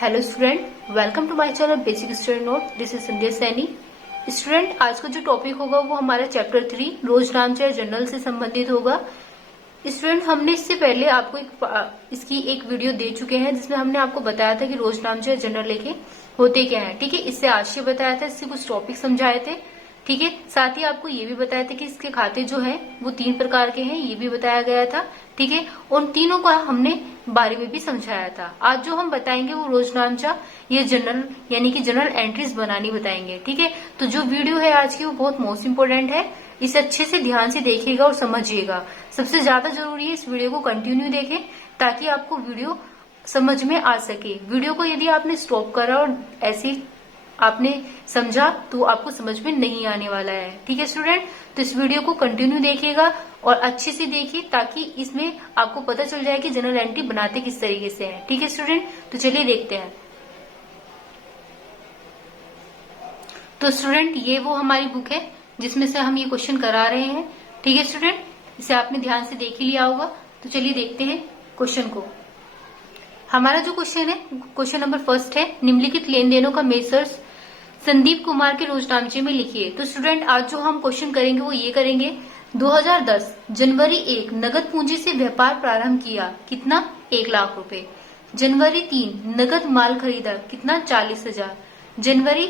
Hello student, welcome to my channel basic study note. This is Sandhya Saini. Student, आज का जो topic होगा वो हमारा चैप्टर 3 रोजनामचा जनरल से संबंधित होगा। स्टूडेंट, हमने इससे पहले आपको इसकी एक वीडियो दे चुके हैं जिसमें हमने आपको बताया था कि रोजनामचा जनरल लेखे होते क्या है। ठीक है, इससे आशय बताया था, इससे कुछ टॉपिक समझाए थे। ठीक है, साथ ही आपको ये भी बताया था कि इसके खाते जो है वो 3 प्रकार के हैं, ये भी बताया गया था। ठीक है, उन तीनों का हमने बारे में भी समझाया था। आज जो हम बताएंगे वो रोजनामचा ये जनरल यानी कि जनरल एंट्रीज बनानी बताएंगे। ठीक है, तो जो वीडियो है आज की वो बहुत मोस्ट इंपोर्टेंट है, इसे अच्छे से ध्यान से देखिएगा और समझिएगा। सबसे ज्यादा जरूरी है इस वीडियो को कंटिन्यू देखें ताकि आपको वीडियो समझ में आ सके। वीडियो को यदि आपने स्टॉप करा और ऐसे आपने समझा तो आपको समझ में नहीं आने वाला है। ठीक है स्टूडेंट, तो इस वीडियो को कंटिन्यू देखिएगा और अच्छे से देखिए ताकि इसमें आपको पता चल जाए कि जनरल एंट्री बनाते किस तरीके से है। ठीक है स्टूडेंट, तो चलिए देखते हैं। तो स्टूडेंट, ये वो हमारी बुक है जिसमें से हम ये क्वेश्चन करा रहे हैं। ठीक है स्टूडेंट, इसे आपने ध्यान से देख ही लिया होगा। तो चलिए देखते हैं क्वेश्चन को। हमारा जो क्वेश्चन है, क्वेश्चन नंबर फर्स्ट है, निम्नलिखित लेन देनों का मेसर्स संदीप कुमार के रोजनामचे में लिखिए। तो स्टूडेंट, आज जो हम क्वेश्चन करेंगे वो ये करेंगे, 2010 जनवरी 1 नगद पूंजी से व्यापार प्रारंभ किया, कितना? 1 लाख रुपए। जनवरी 3 नगद माल खरीदा, कितना? 40,000। जनवरी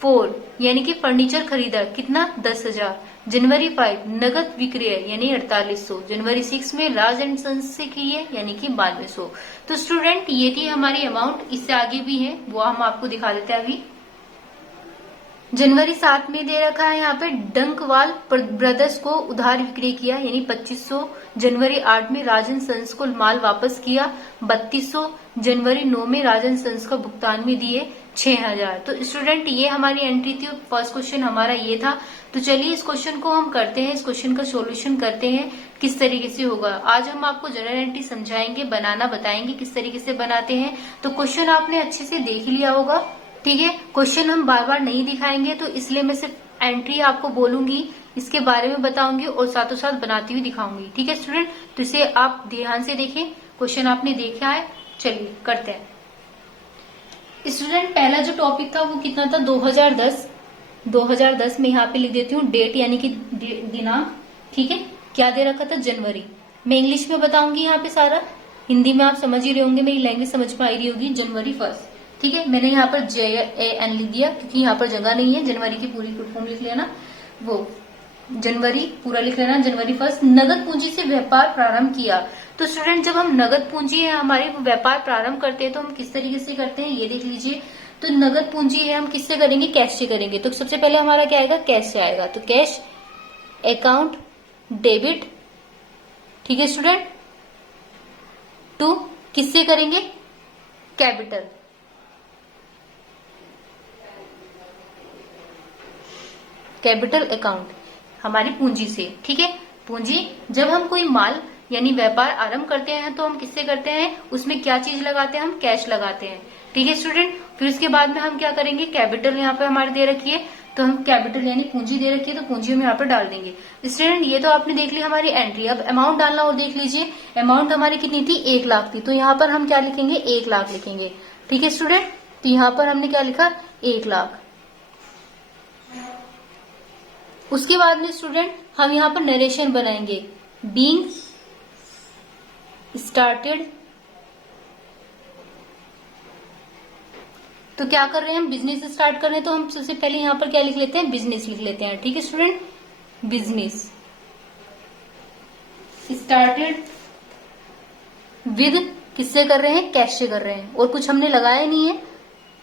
4 यानी कि फर्नीचर खरीदा, कितना? 10,000। जनवरी 5 नगद विक्रय यानी 4800। जनवरी 6 में राज एंड सन्स से किए यानी कि 9200। तो स्टूडेंट, ये थी हमारी अमाउंट। इससे आगे भी है वो हम आपको दिखा देते हैं अभी। जनवरी 7 में दे रखा है यहाँ पे, डंकवाल ब्रदर्स को उधार विक्रय किया यानी 2500। जनवरी 8 में राजन सन्स को माल वापस किया 3200। जनवरी 9 में राजन सन्स का भुगतान में दिए 6000। तो स्टूडेंट, ये हमारी एंट्री थी। फर्स्ट क्वेश्चन हमारा ये था। तो चलिए इस क्वेश्चन को हम करते हैं, इस क्वेश्चन का सॉल्यूशन करते हैं किस तरीके से होगा। आज हम आपको जनरल एंट्री समझाएंगे, बनाना बताएंगे किस तरीके से बनाते हैं। तो क्वेश्चन आपने अच्छे से देख लिया होगा। ठीक है, क्वेश्चन हम बार बार नहीं दिखाएंगे तो इसलिए मैं सिर्फ एंट्री आपको बोलूंगी, इसके बारे में बताऊंगी और साथों साथ बनाती हुई दिखाऊंगी। ठीक है स्टूडेंट, तो इसे आप ध्यान से देखें। क्वेश्चन आपने देखा है, चलिए करते हैं। स्टूडेंट, पहला जो टॉपिक था वो कितना था? 2010 में यहाँ पे लिख देती हूँ डेट यानी कि दिनांक। ठीक है, क्या दे रखा था? जनवरी। मैं इंग्लिश में बताऊंगी यहाँ पे सारा, हिंदी में आप समझ ही रहे होंगे, मेरी लैंग्वेज समझ में आ रही होगी। जनवरी 1। ठीक है, मैंने यहाँ पर JAN लिख दिया क्योंकि यहाँ पर जगह नहीं है। जनवरी की पूरी फॉर्म लिख लेना, वो जनवरी पूरा लिख लेना। जनवरी 1 नगद पूंजी से व्यापार प्रारंभ किया। तो स्टूडेंट, जब हम नगद पूंजी है हमारे व्यापार प्रारंभ करते हैं तो हम किस तरीके से करते हैं ये देख लीजिए। तो नगद पूंजी है हम किससे करेंगे? कैश से करेंगे। तो सबसे पहले हमारा क्या आएगा? कैश से आएगा। तो कैश अकाउंट डेबिट। ठीक है स्टूडेंट, टू किससे करेंगे? कैपिटल। कैपिटल अकाउंट हमारी पूंजी से। ठीक है, पूंजी जब हम कोई माल यानी व्यापार आरंभ करते हैं तो हम किससे करते हैं? उसमें क्या चीज लगाते हैं? हम कैश लगाते हैं। ठीक है स्टूडेंट, फिर उसके बाद में हम क्या करेंगे? कैपिटल यहाँ पे हमारे दे रखी है तो हम कैपिटल यानी पूंजी दे रखी है तो पूंजी हम यहाँ पर डाल देंगे। स्टूडेंट, ये तो आपने देख ली हमारी एंट्री। अब अमाउंट डालना और देख लीजिए, अमाउंट हमारी कितनी थी? 1 लाख थी। तो यहाँ पर हम क्या लिखेंगे? 1 लाख लिखेंगे। ठीक है स्टूडेंट, तो यहाँ पर हमने क्या लिखा? 1 लाख। उसके बाद में स्टूडेंट हम यहाँ पर नरेशन बनाएंगे, बीइंग स्टार्टेड। तो क्या कर रहे हैं हम? बिजनेस स्टार्ट कर रहे हैं तो हम सबसे पहले यहाँ पर क्या लिख लेते हैं? बिजनेस लिख लेते हैं। ठीक है स्टूडेंट, बिजनेस स्टार्टेड विद किससे कर रहे हैं? कैश से कर रहे हैं और कुछ हमने लगाया नहीं है।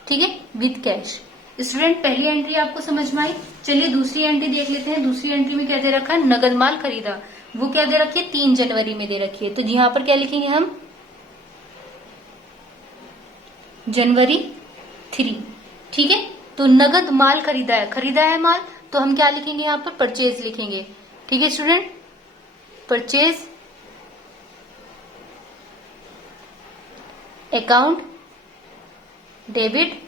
ठीक है, विद कैश। स्टूडेंट, पहली एंट्री आपको समझ में आई। चलिए दूसरी एंट्री देख लेते हैं। दूसरी एंट्री में क्या दे रखा है? नगद माल खरीदा। वो क्या दे रखी है? 3 जनवरी में दे रखी है। तो यहाँ पर क्या लिखेंगे हम? जनवरी 3। ठीक है, तो नगद माल खरीदा है, खरीदा है माल, तो हम क्या लिखेंगे यहाँ पर? परचेज लिखेंगे। ठीक है student, purchase account debit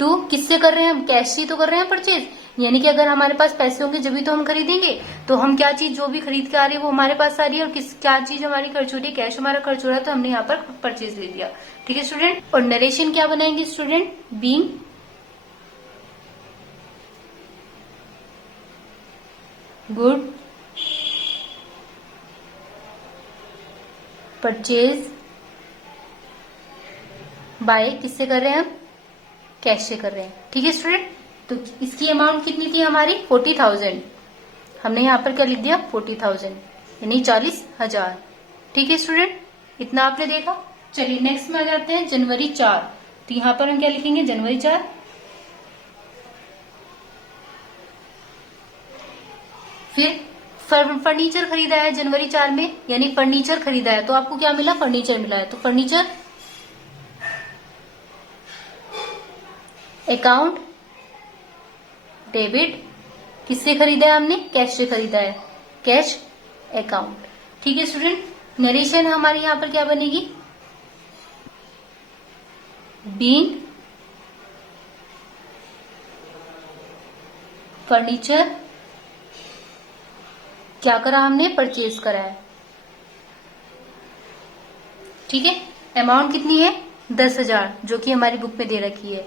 to किससे कर रहे हैं हम? कैश ही तो कर रहे हैं परचेज, यानी कि अगर हमारे पास पैसे होंगे जब भी तो हम खरीदेंगे। तो हम क्या चीज जो भी खरीद के आ रही है वो हमारे पास आ रही है, और क्या चीज हमारी खर्च हो रही है, कैश हमारा खर्च हो रहा है, तो हमने यहाँ पर परचेज ले लिया। ठीक है स्टूडेंट। और नरेशन क्या बनाएंगे student, being good purchase by, किससे कर रहे हैं हम, कैश से कर रहे हैं। ठीक है स्टूडेंट। तो इसकी अमाउंट कितनी थी हमारी 40,000, हमने यहाँ पर क्या लिख दिया 40,000 यानी 40,000। ठीक है स्टूडेंट, इतना आपने देखा। चलिए नेक्स्ट में आ जाते हैं जनवरी 4। तो यहाँ पर हम क्या लिखेंगे जनवरी 4। फिर फर्नीचर खरीदा है जनवरी 4 में, यानी फर्नीचर खरीदा है, तो आपको क्या मिला, फर्नीचर मिला है। तो फर्नीचर अकाउंट डेबिट, किससे खरीदा है हमने, कैश से खरीदा है, कैश अकाउंट। ठीक है स्टूडेंट। नरेशन हमारी यहां पर क्या बनेगी, बीइंग फर्नीचर, क्या करा हमने, परचेज करा है। ठीक है। अमाउंट कितनी है 10,000, जो कि हमारी बुक में दे रखी है।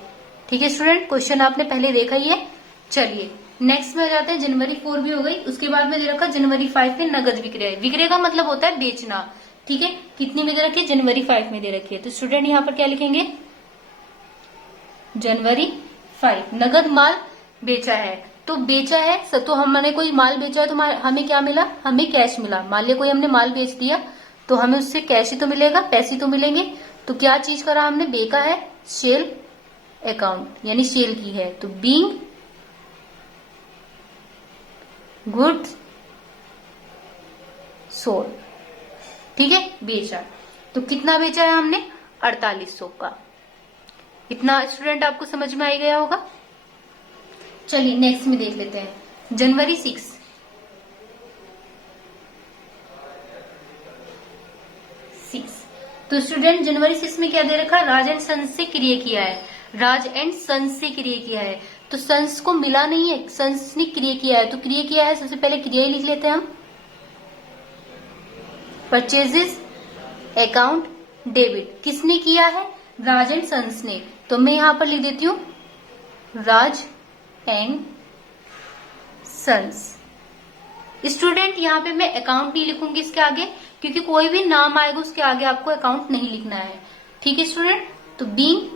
ठीक है स्टूडेंट, क्वेश्चन आपने पहले देखा ही है। चलिए नेक्स्ट में आ जाते हैं, जनवरी 4 भी हो गई। उसके बाद में दे रखा जनवरी 5 में नगद विक्रय। विक्रय का मतलब होता है बेचना। ठीक है, कितनी में दे रखी है, जनवरी 5 में दे रखी है। तो स्टूडेंट यहाँ पर क्या लिखेंगे, जनवरी 5 नगद माल बेचा है। तो बेचा है तो हमने कोई माल बेचा है तो हमें क्या मिला, हमें कैश मिला। मान लिया कोई हमने माल बेच दिया तो हमें उससे कैश ही तो मिलेगा, पैसे ही तो मिलेंगे। तो क्या चीज करा हमने, बेका है, सेल अकाउंट यानी सेल की है। तो बीइंग गुड्स सोल्ड। ठीक है, बेचा। तो कितना बेचा है हमने, 4800 का। इतना स्टूडेंट आपको समझ में आ गया होगा। चलिए नेक्स्ट में देख लेते हैं जनवरी 6। तो स्टूडेंट जनवरी 6 में क्या दे रखा, राज एंड सन्स से क्रिय किया है। राज एंड सन्स से क्रिय किया है। तो सन्स को मिला नहीं है, सन्स ने क्रिय किया है। तो क्रिय किया है, सबसे पहले क्रिया ही लिख लेते हैं हम, परचेजेस अकाउंट डेबिट। किसने किया है, राज एंड सन्स ने। तो मैं यहां पर लिख देती हूं राज एंड सन्स। स्टूडेंट यहाँ पे मैं अकाउंट नहीं लिखूंगी इसके आगे, क्योंकि कोई भी नाम आएगा उसके आगे आपको अकाउंट नहीं लिखना है। ठीक है स्टूडेंट। तो being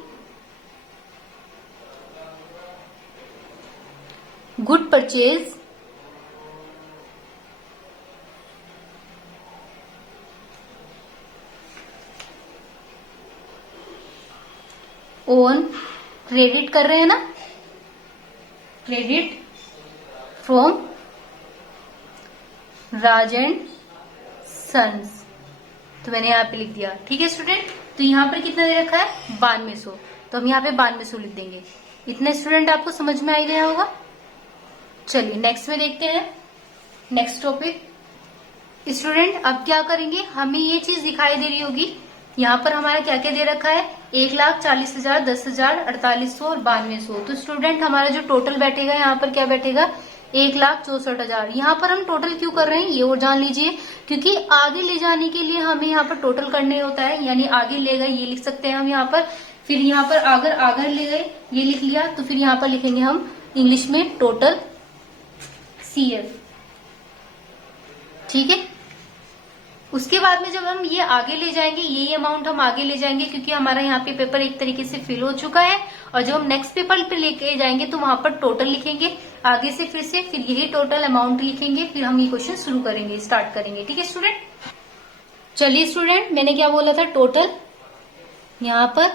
good purchase own, credit कर रहे हैं ना, credit from Raj and sons. तो मैंने यहाँ पे लिख दिया। ठीक है स्टूडेंट। तो यहाँ पर कितना दे रखा है 9200, तो हम यहाँ पे 9200 लिख देंगे। इतने स्टूडेंट आपको समझ में आ गया होगा। चलिए नेक्स्ट में देखते हैं, नेक्स्ट टॉपिक। स्टूडेंट अब क्या करेंगे, हमें ये चीज दिखाई दे रही होगी, यहाँ पर हमारा क्या क्या दे रखा है, 1,40,000, 10,000, 4800 और 9200। तो स्टूडेंट हमारा जो टोटल बैठेगा यहाँ पर क्या बैठेगा, 1,64,000। यहाँ पर हम टोटल क्यों कर रहे हैं ये और जान लीजिए, क्योंकि आगे ले जाने के लिए हमें यहाँ पर टोटल करने होता है। यानी आगे ले गए ये लिख सकते हैं हम यहाँ पर, फिर यहाँ पर अगर आगे ले गए ये लिख लिया, तो फिर यहाँ पर लिखेंगे हम इंग्लिश में टोटल CF। ठीक है। उसके बाद में जब हम ये आगे ले जाएंगे, यही अमाउंट हम आगे ले जाएंगे, क्योंकि हमारा यहाँ पे पेपर एक तरीके से फिल हो चुका है। और जब हम नेक्स्ट पेपर पे लेके जाएंगे तो वहां पर टोटल लिखेंगे आगे से, फिर यही टोटल अमाउंट लिखेंगे, फिर हम ये क्वेश्चन शुरू करेंगे, स्टार्ट करेंगे। ठीक है स्टूडेंट। चलिए स्टूडेंट, मैंने क्या बोला था, टोटल यहाँ पर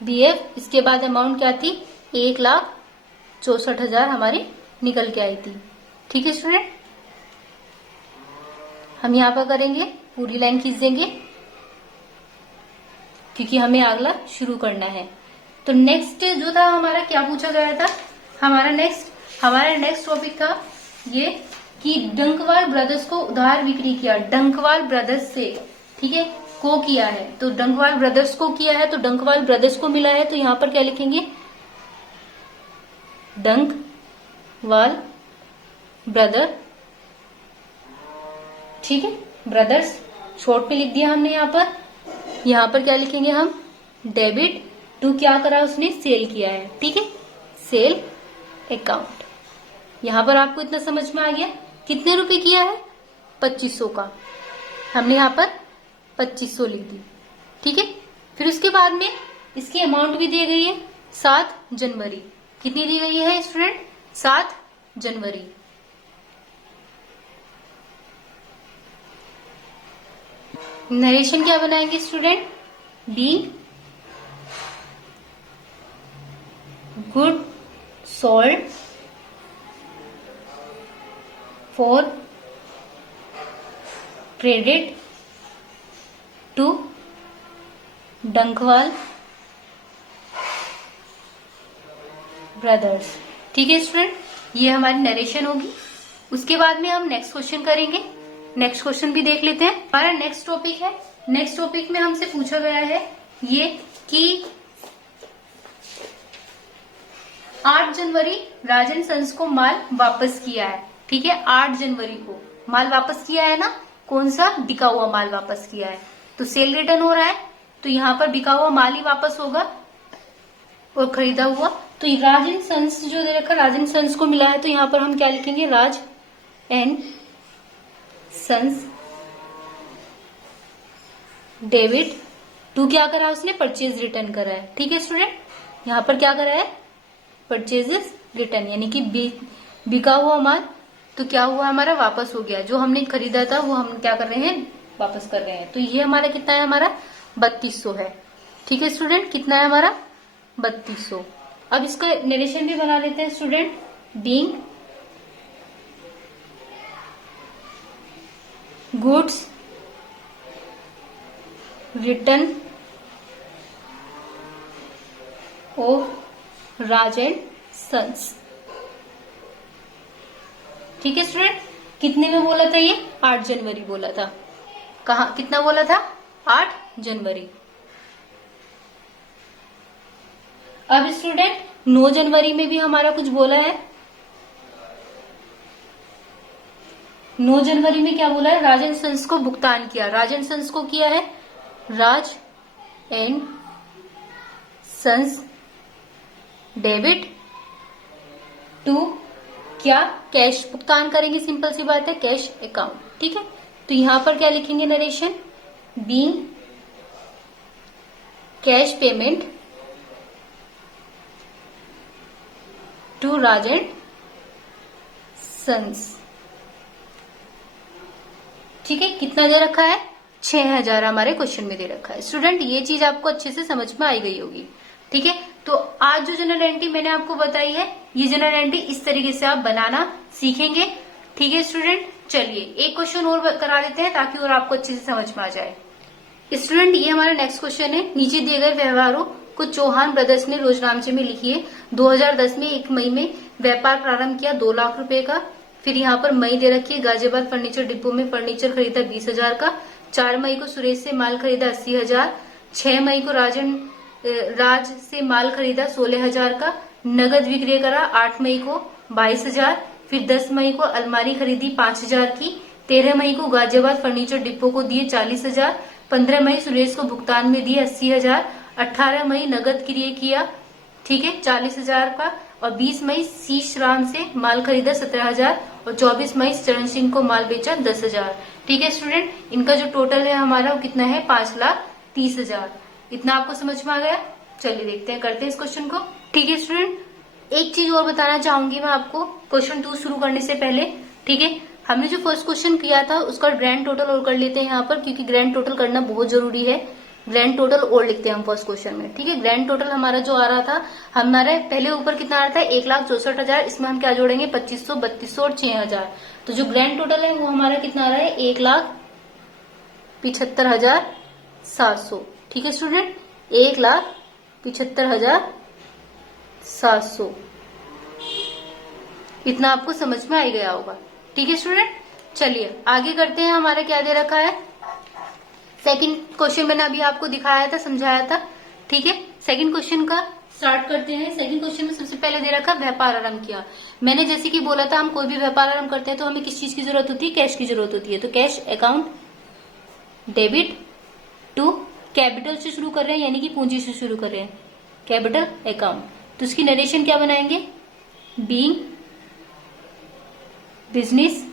BF, इसके बाद अमाउंट क्या थी, 1,64,000 हमारी निकल के आई थी। ठीक है स्टूडेंट। हम यहाँ पर करेंगे, पूरी लाइन खींच देंगे, क्योंकि हमें अगला शुरू करना है। तो नेक्स्ट जो था हमारा, क्या पूछा गया था, हमारा नेक्स्ट टॉपिक था ये कि डंकवाल ब्रदर्स को उधार बिक्री किया। डंकवाल ब्रदर्स से, ठीक है, को किया है। तो डंकवाल ब्रदर्स को किया है, तो डंकवाल ब्रदर्स को मिला है। तो यहाँ पर क्या लिखेंगे, डंकवाल ब्रदर ठीक है, ब्रदर्स शॉर्ट में लिख दिया हमने। यहाँ पर क्या लिखेंगे हम, डेबिट टू क्या करा उसने, सेल किया है, ठीक है, सेल अकाउंट। यहाँ पर आपको इतना समझ में आ गया, कितने रुपए किया है, 2500 का, हमने यहाँ पर 2500 लिख दी, ठीक है। फिर उसके बाद में इसकी अमाउंट भी दी गई है 7 जनवरी, कितनी दी गई है स्टूडेंट, 7 जनवरी। नरेशन क्या बनाएंगे student, being good sold for credit to Dankwal brothers, ठीक है स्टूडेंट, ये हमारी नरेशन होगी। उसके बाद में हम नेक्स्ट क्वेश्चन करेंगे, नेक्स्ट क्वेश्चन भी देख लेते हैं। हमारा नेक्स्ट टॉपिक है, नेक्स्ट टॉपिक में हमसे पूछा गया है ये कि 8 जनवरी राजन सन्स को माल वापस किया है, ठीक है, 8 जनवरी को माल वापस किया है ना, कौन सा, बिका हुआ माल वापस किया है, तो सेल रिटर्न हो रहा है, तो यहाँ पर बिका हुआ माल ही वापस होगा और खरीदा हुआ, तो राजन सन्स जो दे रखा, राजन सन्स को मिला है, तो यहाँ पर हम क्या लिखेंगे, राज एंड सन्स डेबिट टू क्या करा उसने, परचेज रिटर्न करा है, ठीक है स्टूडेंट, यहाँ पर क्या करा है, परचेजेस रिटर्न, यानी कि बिका हुआ माल तो क्या हुआ हमारा, वापस हो गया, जो हमने खरीदा था वो हम क्या कर रहे हैं, वापस कर रहे हैं। तो ये हमारा कितना है, हमारा 3200 है, ठीक है स्टूडेंट, कितना है हमारा 3200। अब इसका नरेशन भी बना लेते हैं student, being goods return of Raj and sons, ठीक है स्टूडेंट, कितने में बोला था ये, 8 जनवरी बोला था, कहा कितना बोला था, 8 जनवरी। अब स्टूडेंट 9 जनवरी में भी हमारा कुछ बोला है, 9 जनवरी में क्या बोला है, राजन सन्स को भुगतान किया, राजन सन्स को किया है, राज एंड सन्स डेबिट टू क्या, कैश भुगतान करेंगे, सिंपल सी बात है, कैश अकाउंट, ठीक है। तो यहां पर क्या लिखेंगे narration, being cash payment to Raj and sons, ठीक है, कितना दे रखा है, 6000 हमारे क्वेश्चन में दे रखा है। स्टूडेंट ये चीज आपको अच्छे से समझ में आई गई होगी, ठीक है। तो आज जो जनरल एंट्री मैंने आपको बताई है, ये जनरल एंट्री इस तरीके से आप बनाना सीखेंगे, ठीक है स्टूडेंट। चलिए एक क्वेश्चन और करा देते हैं ताकि और आपको अच्छे से समझ में आ जाए। स्टूडेंट ये हमारा नेक्स्ट क्वेश्चन है, नीचे दिए गए व्यवहारों को चौहान ब्रदर्स ने रोजनामचे में लिखिए। 2010 में 1 मई में व्यापार प्रारंभ किया 2 लाख रुपए का। फिर यहाँ पर मई दे रखी है, गाजियाबाद फर्नीचर डिपो में फर्नीचर खरीदा 20,000 का। 4 मई को सुरेश से माल खरीदा 80,000। 6 मई को राज से माल खरीदा 16,000 का। नगद विक्रय करा 8 मई को 22,000। फिर 10 मई को अलमारी खरीदी 5,000 की। 13 मई को गाजियाबाद फर्नीचर डिपो को दिए 40,000। 15 मई सुरेश को भुगतान में दिए 80,000। 18 मई नगद क्रय किया, ठीक है, 40,000 का। और 20 मई शीश राम से माल खरीदा 17,000 और 24 मई चरण सिंह को माल बेचा 10,000। ठीक है स्टूडेंट, इनका जो टोटल है हमारा वो कितना है 5,30,000। इतना आपको समझ में आ गया। चलिए देखते हैं, करते हैं इस क्वेश्चन को। ठीक है स्टूडेंट, एक चीज और बताना चाहूंगी मैं आपको क्वेश्चन 2 शुरू करने से पहले। ठीक है, हमने जो फर्स्ट क्वेश्चन किया था उसका ग्रैंड टोटल और कर लेते हैं यहाँ पर, क्योंकि ग्रैंड टोटल करना बहुत जरूरी है। ग्रैंड टोटल और लिखते हैं हम फर्स्ट क्वेश्चन में। ठीक है, ग्रैंड टोटल हमारा जो आ रहा था, हमारे पहले ऊपर कितना आ रहा था 1,64,000। इसमें हम क्या जोड़ेंगे 2,500, 3,200 और 6,000। तो जो ग्रैंड टोटल है वो हमारा कितना आ रहा है 1,75,700। ठीक है स्टूडेंट, 1,75,700। इतना आपको समझ में आ गया होगा। ठीक है स्टूडेंट, चलिए आगे करते हैं। हमारा क्या दे रखा है, सेकंड क्वेश्चन मैंने अभी आपको दिखाया था, समझाया था। ठीक है, सेकंड क्वेश्चन का स्टार्ट करते हैं। सेकंड क्वेश्चन में सबसे पहले दे रखा व्यापार आरंभ किया। मैंने जैसे कि बोला था, हम कोई भी व्यापार आरंभ करते हैं तो हमें किस चीज की जरूरत होती है? कैश की जरूरत होती है। तो cash account debit to capital से शुरू कर रहे हैं, यानी कि पूंजी से शुरू कर रहे हैं, कैपिटल अकाउंट। तो इसकी नरेशन क्या बनाएंगे? Being business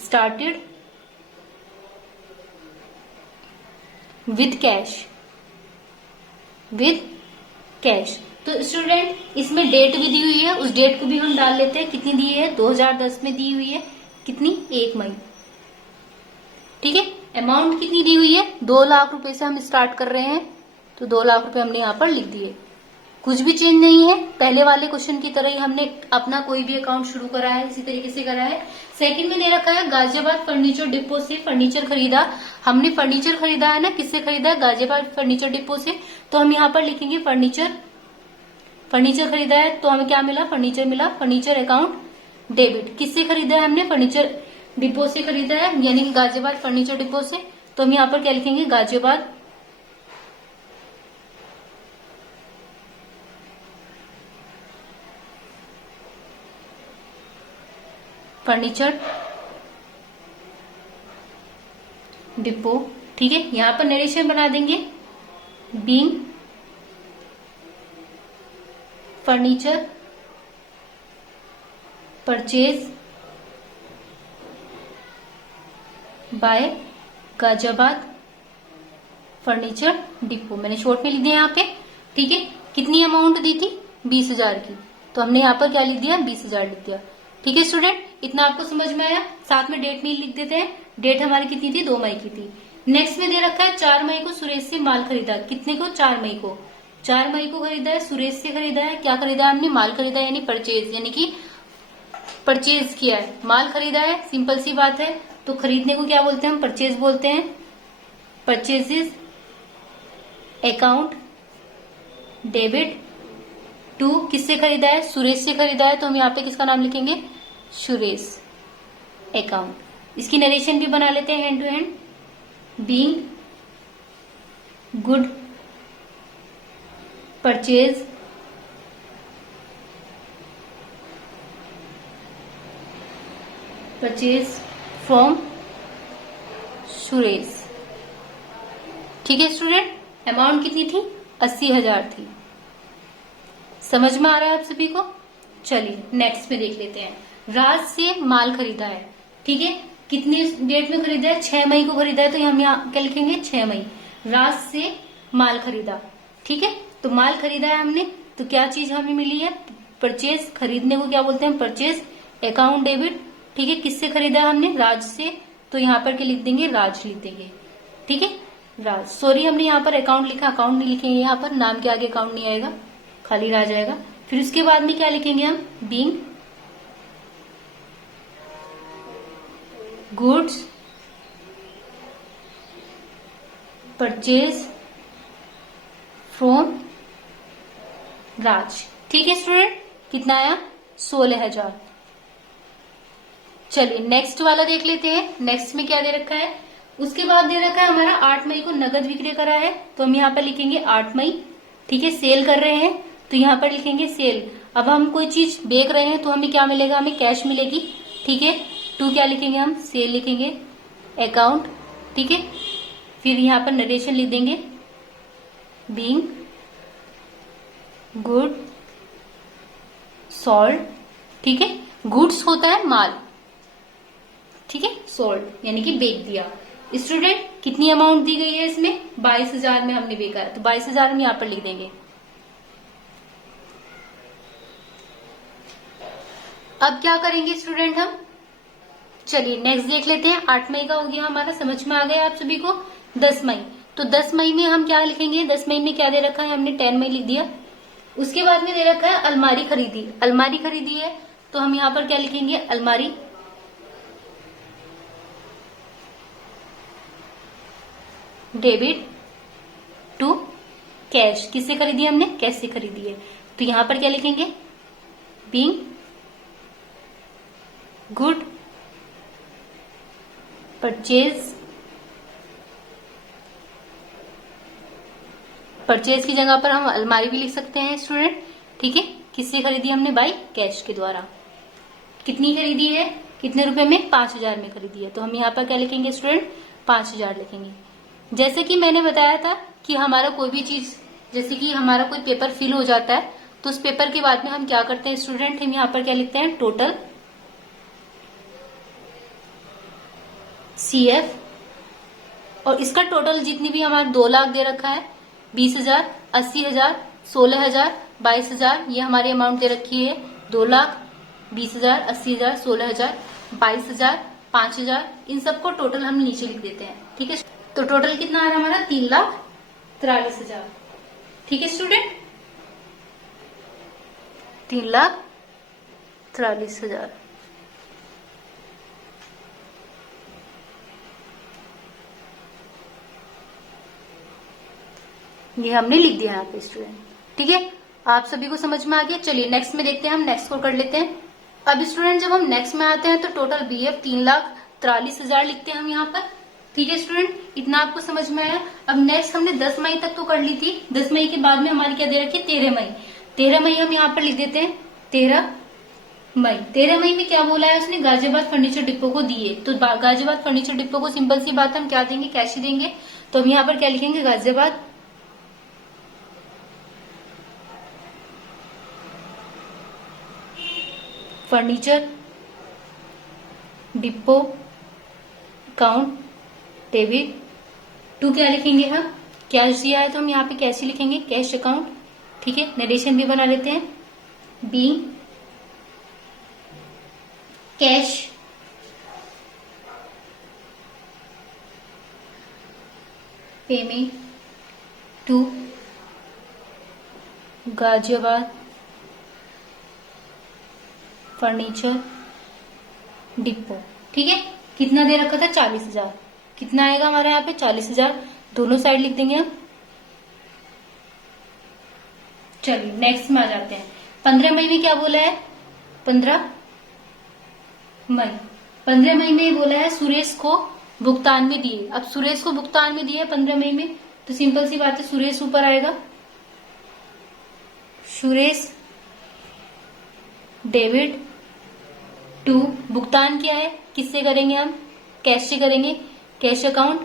started with cash, with cash. तो स्टूडेंट इसमें डेट भी दी हुई है, उस डेट को भी हम डाल लेते हैं। कितनी दी है? 2010 में दी हुई है। कितनी? 1 मई। ठीक है। अमाउंट कितनी दी हुई है? 2 लाख रुपए से हम स्टार्ट कर रहे हैं, तो 2 लाख रुपए हमने यहाँ पर लिख दिए। कुछ भी चेंज नहीं है, पहले वाले क्वेश्चन की तरह ही हमने अपना कोई भी अकाउंट शुरू करा है, इसी तरीके से करा है। सेकंड में दे रखा है गाजियाबाद फर्नीचर डिपो से फर्नीचर खरीदा। हमने फर्नीचर खरीदा है ना, किससे खरीदा है? गाजियाबाद फर्नीचर डिपो से। तो हम यहाँ पर लिखेंगे फर्नीचर, फर्नीचर खरीदा है तो हमें क्या मिला? फर्नीचर मिला। फर्नीचर अकाउंट डेबिट, किससे खरीदा है हमने? फर्नीचर डिपो से खरीदा है, यानी कि गाजियाबाद फर्नीचर डिपो से। तो हम यहाँ पर क्या लिखेंगे? Ghaziabad furniture depot. ठीक है। यहां पर नरेशन बना देंगे being furniture purchase by Ghaziabad furniture depot. मैंने शॉर्ट में लिख दिया यहाँ पे। ठीक है। कितनी अमाउंट दी थी? 20,000 की। तो हमने यहाँ पर क्या लिख दिया? 20,000 लिख दिया। ठीक है स्टूडेंट, इतना आपको समझ में आया? साथ में डेट में लिख देते हैं। डेट हमारी कितनी थी? 2 मई की थी। नेक्स्ट में दे रखा है 4 मई को सुरेश से माल खरीदा। कितने को? 4 मई को। 4 मई को खरीदा है, सुरेश से खरीदा है। क्या खरीदा है हमने? माल खरीदा है, यानी परचेज, यानी कि परचेज किया है, माल खरीदा है। सिंपल सी बात है। तो खरीदने को क्या बोलते हैं? हम परचेज बोलते हैं। परचेजेस अकाउंट डेबिट टू, किससे खरीदा है? सुरेश से खरीदा है। तो हम यहाँ पे किसका नाम लिखेंगे? सुरेश अकाउंट। इसकी नरेशन भी बना लेते हैं hand to hand. Being good purchase from Suresh. ठीक है स्टूडेंट, अमाउंट कितनी थी? 80,000 थी। समझ में आ रहा है आप सभी को? चलिए नेक्स्ट में देख लेते हैं। राज से माल खरीदा है। ठीक है। कितने डेट में खरीदा है? 6 मई को खरीदा है। तो हम यहाँ क्या लिखेंगे? 6 मई। राज से माल खरीदा। ठीक है। तो माल खरीदा है हमने, तो क्या चीज हमें मिली है? परचेज। खरीदने को क्या बोलते हैं? Purchase account debit. ठीक है। किससे खरीदा है हमने? राज से। तो यहाँ पर क्या लिख देंगे? राज लिख देंगे। ठीक है। राज। सॉरी, हमने यहाँ पर अकाउंट लिखा, अकाउंट नहीं लिखेंगे। यहाँ पर नाम के आगे अकाउंट नहीं आएगा, खाली राज आएगा। फिर उसके बाद में क्या लिखेंगे हम? बीइंग गुड्स परचेज फ्रॉम राज। ठीक है स्टूडेंट, कितना आया? 16,000। चलिए नेक्स्ट वाला देख लेते हैं। नेक्स्ट में क्या दे रखा है? उसके बाद दे रखा है हमारा 8 मई को नगद विक्रय करा है। तो हम यहाँ पर लिखेंगे 8 मई। ठीक है। सेल कर रहे हैं तो यहाँ पर लिखेंगे सेल। अब हम कोई चीज बेच रहे हैं तो हमें क्या मिलेगा? हमें कैश मिलेगी। ठीक है। टू क्या लिखेंगे हम? सेल लिखेंगे अकाउंट। ठीक है। फिर यहाँ पर नरेशन लिख देंगे बीइंग गुड सोल्ड। ठीक है। गुड्स होता है माल। ठीक है। सोल्ड यानी कि बेच दिया। स्टूडेंट कितनी अमाउंट दी गई है इसमें? 22,000 में हमने बेचा है, तो 22,000 हम यहाँ पर लिख देंगे। अब क्या करेंगे स्टूडेंट हम? चलिए नेक्स्ट देख लेते हैं। 8 मई का हो गया हमारा, समझ में आ गया आप सभी को। 10 मई, तो 10 मई में हम क्या लिखेंगे? 10 मई में क्या दे रखा है? हमने 10 मई लिख दिया। उसके बाद में दे रखा है अलमारी खरीदी। अलमारी खरीदी है तो हम यहाँ पर क्या लिखेंगे? अलमारी। Debit to cash. किससे खरीदी हमने? कैश से खरीदी है। तो यहां पर क्या लिखेंगे? बीइंग गुड परचेज की जगह पर हम अलमारी भी लिख सकते हैं स्टूडेंट। ठीक है, किससे खरीदी हमने? बाई कैश के द्वारा। कितनी खरीदी है? कितने रुपए में? 5,000 में खरीदी है। तो हम यहाँ पर क्या लिखेंगे स्टूडेंट? 5,000 लिखेंगे। जैसे कि मैंने बताया था कि हमारा कोई भी चीज, जैसे कि हमारा कोई पेपर फिल हो जाता है तो उस पेपर के बाद में हम क्या करते हैं स्टूडेंट? हम यहाँ पर क्या लिखते हैं? टोटल CF, और इसका टोटल जितनी भी हमारा 2 लाख दे रखा है, 20,000, 80,000, 16,000, 22,000, ये हमारी अमाउंट दे रखी है। 2 लाख, 20,000, 80,000, 16,000, 22,000, 5,000, इन सबको टोटल हम नीचे लिख देते हैं। ठीक है, तो टोटल कितना आ रहा है हमारा? 3,43,000। ठीक है स्टूडेंट, 3,43,000। ये हमने लिख दिया यहाँ पे स्टूडेंट। ठीक है, आप सभी को समझ में आ गया। चलिए नेक्स्ट में देखते हैं, हम नेक्स्ट को कर लेते हैं। अब स्टूडेंट जब हम नेक्स्ट में आते हैं तो टोटल BF 3,43,000 लिखते हैं हम यहाँ पर। ठीक है स्टूडेंट, इतना आपको समझ में आया। अब नेक्स्ट हमने 10 मई तक तो कर ली थी। 10 मई के बाद में हमारी क्या दे रखी है? 13 मई। 13 मई हम यहाँ पर लिख देते हैं 13 मई। 13 मई में क्या बोला है उसने? गाजियाबाद फर्नीचर डिपो को दिए। तो गाजियाबाद फर्नीचर डिपो को सिंपल सी बात हम क्या देंगे? कैश ही देंगे। तो हम यहाँ पर क्या लिखेंगे? Ghaziabad furniture depot account debit to, क्या लिखेंगे हम? कैश दिया है तो हम यहाँ पे कैश ही लिखेंगे, कैश अकाउंट। ठीक है, नरेशन भी बना लेते हैं, being cash payment to Ghaziabad furniture depot. ठीक है, कितना दे रखा था? 40,000। कितना आएगा हमारे यहाँ पे? 40,000। दोनों साइड लिख देंगे हम। चलिए नेक्स्ट में आ जाते हैं। 15 मई में क्या बोला है? 15 मई। 15 मई में बोला है सुरेश को भुगतान में दिए। अब सुरेश को भुगतान में दिए 15 मई में, तो सिंपल सी बात है सुरेश ऊपर आएगा। सुरेश डेबिट टू, भुगतान क्या है? किससे करेंगे हम? कैश से करेंगे, कैश अकाउंट।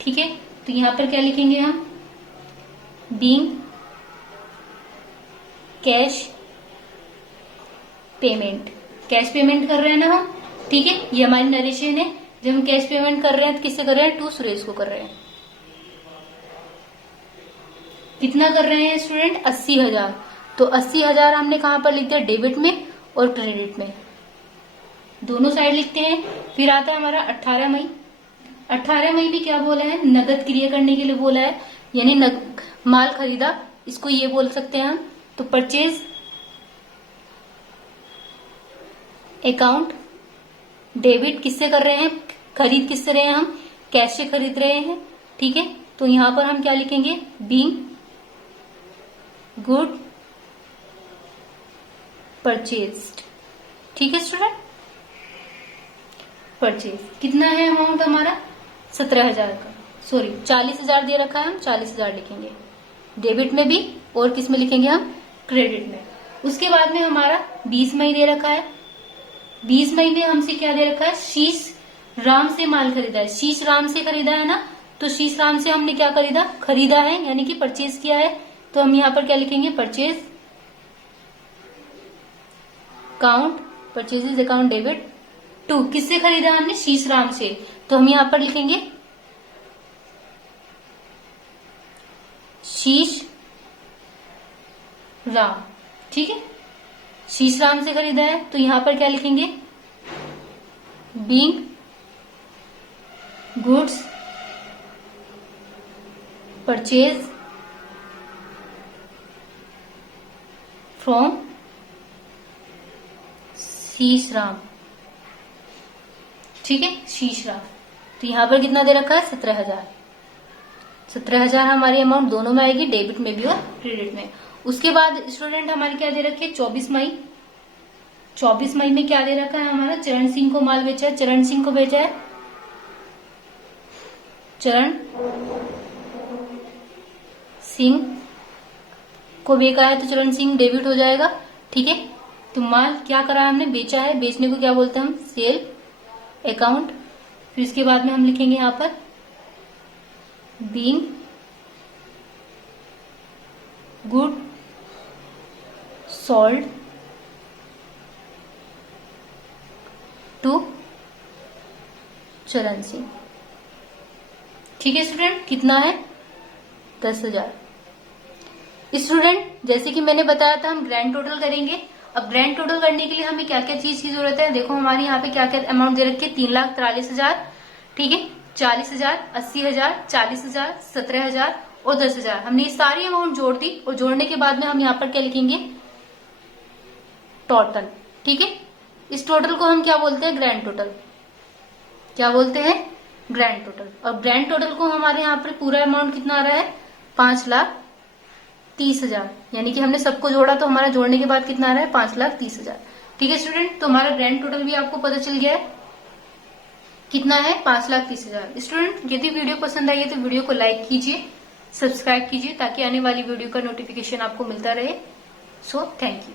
ठीक है, तो यहां पर क्या लिखेंगे हम? Being cash payment. Cash payment कर रहे हैं ना हम। ठीक है, ये हमारी नरेशन है। जब हम कैश पेमेंट कर रहे हैं तो किससे कर रहे हैं? टू सुरेश को कर रहे हैं। कितना कर रहे हैं स्टूडेंट? 80,000। तो 80,000 हमने कहां पर लिख दिया? डेबिट में और क्रेडिट में, दोनों साइड लिखते हैं। फिर आता है हमारा 18 मई। 18 मई में क्या बोला है? नगद क्रिया करने के लिए बोला है, यानी माल खरीदा, इसको ये बोल सकते हैं हम। तो परचेज अकाउंट डेबिट किससे कर रहे हैं? खरीद किससे रहे हैं हम? कैश से खरीद रहे हैं। ठीक है, तो यहां पर हम क्या लिखेंगे? Being good purchased. ठीक है स्टूडेंट, परचेज कितना है अमाउंट हमारा? 17,000 का, सॉरी 40,000 दे रखा है, हम 40,000 लिखेंगे डेबिट में भी, और किस में लिखेंगे हम? क्रेडिट में। उसके बाद में हमारा 20 मई दे रखा है। 20 मई में हमसे क्या दे रखा है? शीश राम से माल खरीदा है। शीश राम से खरीदा है ना, तो शीश राम से हमने क्या खरीदा? खरीदा है, यानी कि परचेज किया है। तो हम यहाँ पर क्या लिखेंगे? Purchase account, purchases account debit to, किससे खरीदा हमने? शीश राम से। तो हम यहां पर लिखेंगे शीश राम। ठीक है, शीश राम से खरीदा है, तो यहां पर क्या लिखेंगे? बीइंग गुड्स परचेज फ्रॉम शीश राम। ठीक है, शीश राम। तो यहां पर कितना दे रखा है? 17,000। 17,000 हमारी अमाउंट दोनों में आएगी, डेबिट में भी और क्रेडिट में। उसके बाद स्टूडेंट हमारी क्या दे रखी है? 24 मई। 24 मई में क्या दे रखा है हमारा? चरण सिंह को माल बेचा है। चरण सिंह को बेचा है, चरण सिंह को बेचा है तो चरण सिंह डेबिट हो जाएगा। ठीक है, तो माल क्या करा है हमने, बेचा है, बेचने को क्या बोलते हैं हम, सेल अकाउंट। फिर इसके बाद में हम लिखेंगे यहां पर बीइंग गुड सोल्ड टू चरण सिंह। ठीक है स्टूडेंट, कितना है, 10,000। स्टूडेंट जैसे कि मैंने बताया था हम ग्रैंड टोटल करेंगे। अब ग्रैंड टोटल करने के लिए हमें क्या क्या चीज की जरूरत है, देखो हमारे यहाँ पे क्या क्या अमाउंट दे रखे, 3,43,000, ठीक है, 40,000, 80,000, 40,000, 17,000 और 10,000। हमने ये सारी अमाउंट जोड़ दी और जोड़ने के बाद में हम यहाँ पर क्या लिखेंगे, टोटल। ठीक है, इस टोटल को हम क्या बोलते हैं, ग्रैंड टोटल। क्या बोलते हैं, ग्रैंड टोटल। और ग्रैंड टोटल को हमारे यहाँ पर पूरा अमाउंट कितना आ रहा है, 5,30,000, यानी कि हमने सबको जोड़ा तो हमारा जोड़ने के बाद कितना आ रहा है, 5,30,000। ठीक है स्टूडेंट, तो हमारा ग्रैंड टोटल भी आपको पता चल गया है, कितना है, 5,30,000। स्टूडेंट यदि वीडियो पसंद आई है तो वीडियो को लाइक कीजिए, सब्सक्राइब कीजिए ताकि आने वाली वीडियो का नोटिफिकेशन आपको मिलता रहे। So thank you.